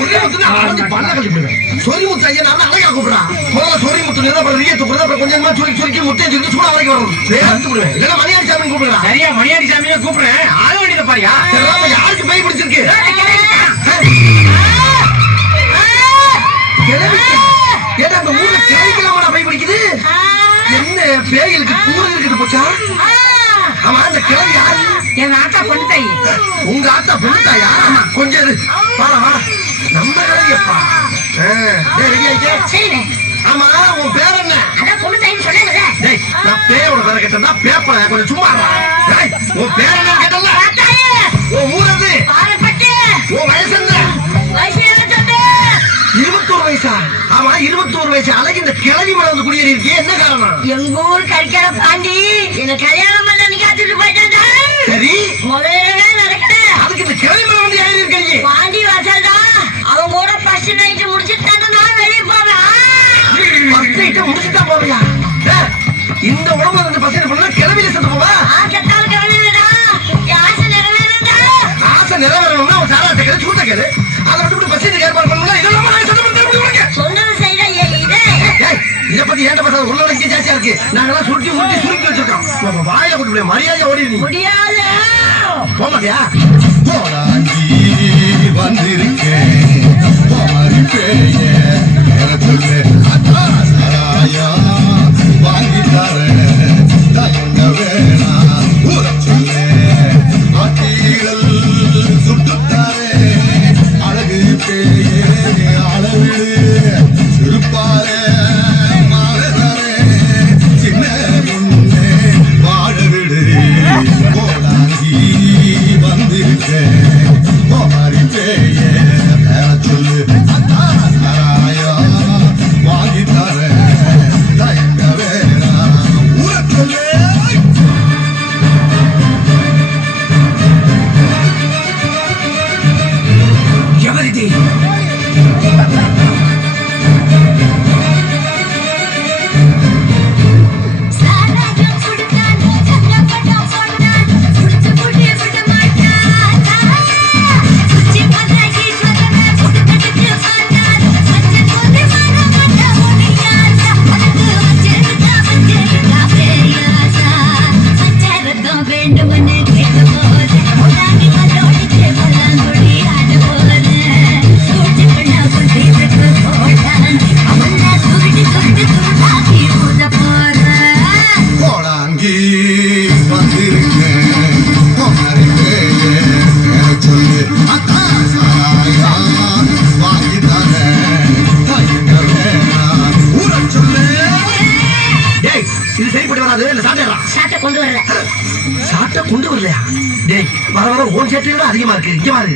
ஒரே முத்துல ஆரஞ்சு பல்ல கட்டி போடுவேன். சொரி முத்து ஐயா நான் அழகா கூப்பிடுறான். முதல்ல சொரி முத்து என்ன பண்ண நீயே தூக்குறத அப்புறம் கொஞ்சமா சுருக்கி முத்தையை சுருக்கி சூடா வரைக்கும் வரணும். வேகத்து விடுவேன். இல்ல மணியாடி சாமி கூப்பிடுறான். சரியா மணியாடி சாமியே கூப்பிடுறேன். ஆள வேண்டியத பாரியா. யாருக்கு பேய் பிடிச்சிருக்கு? ஏடா அந்த ஊர்ல கிளைக்கலாமா பேய் பிடிக்குது? என்ன பேய்களுக்கு கூறு இருக்குது போச்சா? ஆமா அந்த கிளை யாரு? என் ஆத்தா பொண்ணு தாயி. உங்க ஆத்தா பொண்ணு தாயா? கொஞ்சம் வாடா வாடா நம்ம கிளையப்பா. ரெடி ஆயிட்டே? சரிண்ணே. ஆமா உன் பேர் என்ன? அதான் பொண்ணு தாயின்னு சொன்னேன்ல. டேய் நான் பேயோட பேரை கேட்டா பேப்பல கொஞ்சம் சும்மா டேய் உன் பேர் என்ன கேட்டல? உன் ஊர் எது? பாரப்பட்டு. உன் வயசு என்ன? வயசு 21 வயசா? ஆமா 21 வயசு அழகு இந்த கிளவி மலை வந்து குடியேறி இருக்கே என்ன காரணம்? எங்க ஊர் கறிக்கார பாண்டி என்ன கல்யாணம் பண்ண நீ காத்துட்டு போயிட்டாங்க. சரி முதல்ல நடக்கல. அதுக்கு இந்த கிளவி மலை வந்து ஏறி இருக்கீங்க. பாண்டி வாசல் தான். அவங்க கூட ஃபர்ஸ்ட் நைட் முடிச்சிட்டாங்க. நான் வெளியே போவேன். ஃபர்ஸ்ட் நைட் முடிச்சிட்டா போவியா? இந்த உடம்புல இருந்து பசங்க பண்ணா கிளவில செத்து போவா? ஆசைத்தால் கிளவிடா. ஆசை நிறைவேறடா. ஆசை நிறைவேறணும்னா ஒரு சாராட்ட கேளு சூட்ட கேளு. அதை விட்டு பசங்க ஏற்பாடு பண்ணணும்னா இதெல்லாம் நான் சத்தம் பண்ண முடியுங்க. சொன்னது செய்யற இதே. ஏய் இத பத்தி ஏன்டா பேசுறது? உள்ளடக்கி ஜாஸ்தியா இருக்கு. நாங்கெல்லாம் சுருக்கி வச்சிருக்கோம். வாயில போட்டு போய் மரியாதையா ஓடி நீ. முடியாது. போக மாட்டியா? போராண்டி வந்திருக்கேன் போமாரி பேய எனக்கு அத்தாசாயா வாங்கி தரேன் தயங்க வேணாம் ஊற சொல்லே ஆட்டீரல் சுட்டுத்தாரே அழகு பேயே அளவிடு சிறுப்பாரே மாறதாரே சின்ன முன்னே வாழ விடு போடாங்கி வந்திருக்கேன் போமாரி பேயே சொல்லு அத்தாசாயா வாங்கி தரேன் தயங்க வேணாம் ஊற சொல்லு ఎవరిది? போடாங்கி வந்திருக்கேன் போமாரி பேயே சொல்லு அத்தாசாயா வாங்கி தரேன் தயங்க வேணாம் ஊற சொல்லு. டேய் இது சரிப்பட்டு வராது. இல்ல சாப்பிடலாம். சாட்டை கொண்டு வரல. சாப்பிட்டா கொண்டு வரலையா? டேய் வர வர ஓன் சேட்டை விட அதிகமா இருக்கு. இங்க பாரு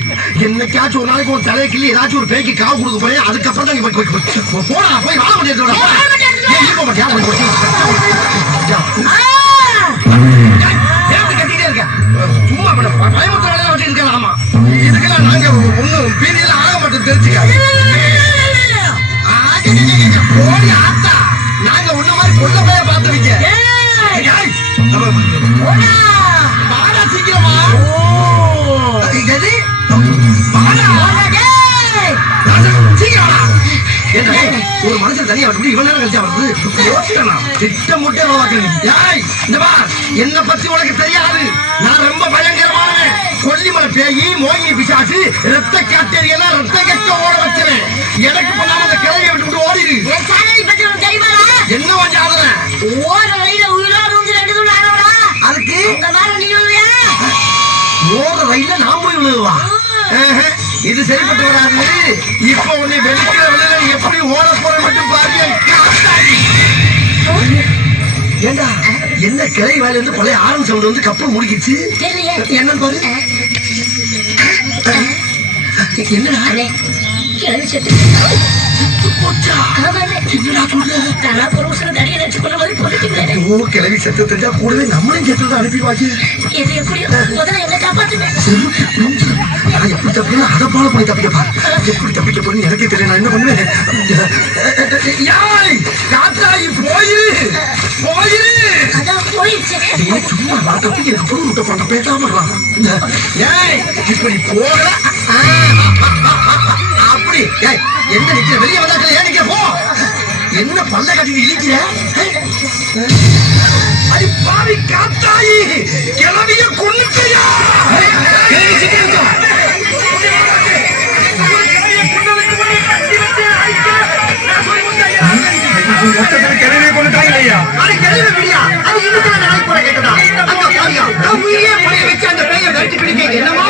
என்னைக்காச்சும் ஒரு நாளைக்கு ஒரு தலையை கிள்ளி ஏதாச்சும் ஒரு பேய்க்கு காவு கொடுக்க போறேன். அதுக்கப்புறம் தான் நீ போடா போய் வாழ முடியாது. கட்டிட்டே இருக்க சும்மா பயமுத்த வேலையை வச்சுட்டு இருக்கலாம். ஆமா இதுக்கெல்லாம் நாங்க ஒன்னும் பீதியில ஆக மாட்டோம் தெரிஞ்சுக்க. ஓடி ஆத்தா நாங்க உன்ன மாதிரி கொள்ள பைய பார்த்தவங்க. பாடா சீக்கிரமா. ஒரு மனுஷன் தனியா வந்து இவன் நேரம் கழிச்சா வருது. திட்டம் முட்டே என்ன பத்தி உனக்கு தெரியாது. நான் ரொம்ப பயங்கரமானவன். கொல்லிமலை பேயி மோகினி பிசாசு ரத்த காட்டேரி எல்லாம் ரத்த கட்ட ஓட வச்சுறேன். எனக்கு பண்ணாம அந்த கிளையை விட்டு ஓடிடு. என்ன கொஞ்சம் ஆதரன் அதுக்கு ஓட ரயில நான் போய் விழுவா? இது சரிப்பட்டு வராது. இப்ப உன்னை வெளுக்கிற விளையில எப்படி ஓட போற மட்டும் பாருங்க. ஏண்டா என்ன கிளை வேலை இருந்து பழைய ஆரம்பி சவுண்ட் வந்து கப்பல் முடிக்கிச்சு. என்னன்னு பாரு. என்னடா கிளவி செத்து போச்சா? என்னடா சொல்ற? கிளவி செத்து தெரிஞ்சா கூடவே நம்மளையும் செத்து அனுப்பிடுவாங்க. நான் எப்படி தப்பினா அதை போல போய் தப்பிக்கப்பா. எப்படி தப்பிக்க போறேன்னு எனக்கே தெரியல. நான் என்ன பண்ணுவேன்? காத்தாயி போயிரு போயிரு. சும்மா தப்பிக்க எனக்கு பொருள் விட்ட பண்ண பேசாம ஏய் இப்படி போக அப்படி ஏய், என்ன நிக்கிற வெளியே வந்தாக்கள் ஏன் நிக்கிற போ என்ன பல்ல கட்டி இழிக்கிற அடி பாவி காத்தாயி கிளவிய கொன்னுக்கையா கிளவியை கொண்டுட்டாங்க இல்லையா? அது கிளவி பிடியா அது இன்னும் நாளைக்கு கூட கேட்டதா அந்த பாவியா உயிரே புரிய வச்சு அந்த பேயை விரட்டி பிடிக்க என்னமா